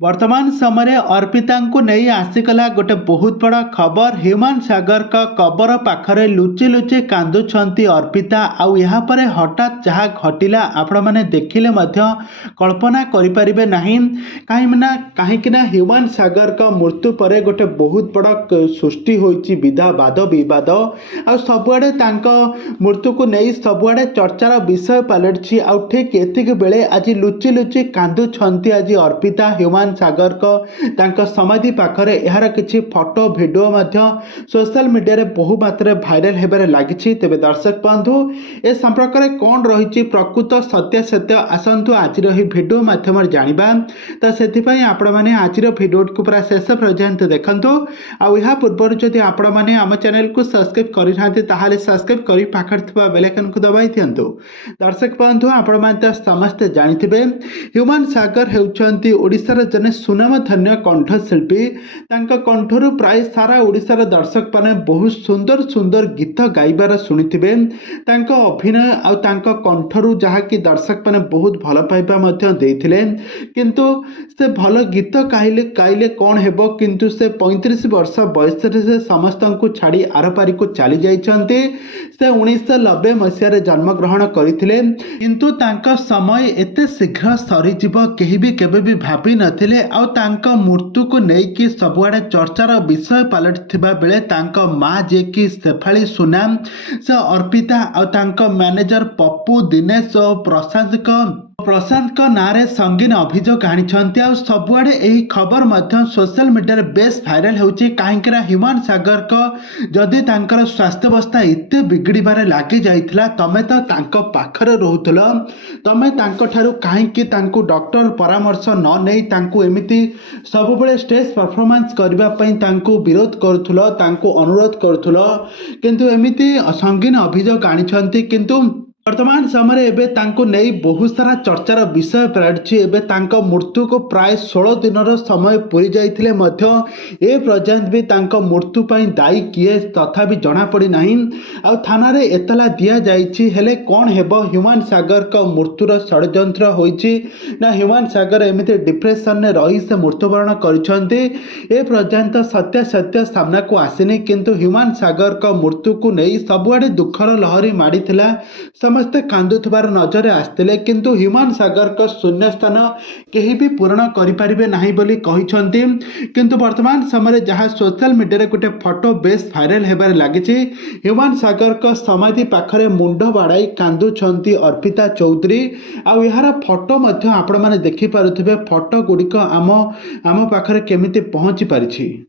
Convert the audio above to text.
वर्तमान समय अर्पिता को नहीं आसीगला गोटे बहुत बड़ा खबर। ह्यूमन सागर का कबर पाखरे लुचि लुचि कांदुंट अर्पिता आउ यहाँ पर हठात जहाँ घटिला आपण मैंने देखिले मध्य कल्पना करें ना कहीं ह्यूमन सागर का मृत्यु पर गोटे बहुत बड़ा सृष्टि होती वाद विवाद आ सबुआड़े मृत्यु को नहीं सबुआड़े चर्चार विषय पलटि आ ठीक एतिक बेले आज लुचि लुचि कांदुंट आज अर्पिता ह्यूमन सागर को समाधि पाखरे यार किछि फोटो वीडियो सोशल मीडिया रे बहु मात्रा भाइराल हेबारे लागिछि। तेबे दर्शक बंधु ए संपर्क में कौन रही प्रकृत सत्य सत्य आसतु आज वीडियो माध्यम जानिबा। तो से आपण मैंने आज वीडियो को पूरा शेष पर्यंत देखंतु। आउ या पूर्व जदि आपण मैंने आम चैनल को सब्सक्राइब करि ताहाले सब्सक्राइब करी पाखर थिबा बेल आइकन को दबाई दियंतु। दर्शक बंधु आपण माने समस्त जानिथिबे ह्यूमन सागर हेउचंती ओडिसा रे जने सुनामधन्य कंठशिल्पी। कंठरू प्राय सारा ओडिशार दर्शक माने बहुत सुंदर सुंदर गीत गाइबार शुणिथिबे। अभिनय आउ कंठरू जहाँकि दर्शक माने बहुत भल पाइबा मध्य देइथिले। किंतु से भल गीत गाइले कौन हेबो, किंतु से 35 वर्ष बयस से समस्त को छाड़ी आरपारी को चली जाइछंती। से 1990 मसीह जन्म ग्रहण करथिले, किंतु तांका समय एते शीघ्र सरीजिव केही भी केबे भी भाबी नथिले। आउ तांका मृत्यु को लेकिन सबुआड़े चर्चार विषय पलटिथिबा बेले तांका माँ जे कि शेफाली सुनाम से अर्पिता आउ तांका मैनेजर पप्पू दिनेश और प्रशांत नारे संगीन अभियोग आनिछंती। आ सबुआड़े एही खबर मध्य सोशल मीडिया रे बेस भाइराल होउची। काहेकि ह्यूमन सागर को जदि तांकर स्वास्थ्य अवस्था एते बिगड़बारे लागी जाइथिला, तमे तो तांको पाखरे रहउथल, तमे तांको ठारू काहेकि तांको डॉक्टर परामर्श न नै तांको एमिति सब बेले स्टेज परफॉर्मेंस करबा पई तांको विरोध करथुल, तांको अनुरोध करथुल, किंतु एमिति संगीन अभियोग आनिछंती। किंतु वर्तमान समय एबे तांको नहीं बहुत सारा चर्चार विषय पलटि। एबे तांको मृत्यु को प्राय 16 दिन समय पूरी जाइथिले मध्य ए पर्यंत भी तांको मृत्यु पई दायी किए तथा भी जना पड़ी नहीं। आ थाना रे एतला दिया जाइछि, हेले कोन हेबो ह्यूमन सागर का मृत्युर षड्यंत्र होइछि ना ह्यूमन सागर एमिति डिप्रेशन ने रही से मृत्युवरण करिसंती। ए पर्यंत सत्य सत्य सामना को आसिनी, किंतु ह्यूमन सागर का मृत्यु को नहीं सबुआडे दुखर लहरी माड़ीथिला। समस्ते कांदुथबार नजर आसते, किंतु ह्यूमन सागर का शून्य स्थान केही भी पूर्ण करिपारिबे नाही बोली कहिसंती। किंतु वर्तमान समय जहाँ सोशल मीडिया रे गोटे फोटो बेस भाइराल हेबार लागिछि। ह्यूमन सागर का समाधि पाखरे मुंड बाड़ाई कांदुछंती अर्पिता चौधरी। आउ यार फोटो मध्य आपण माने देखि पारुथिबे। फोटो गुड़िक आम पाखरे केमिति पहुंची पारिछि।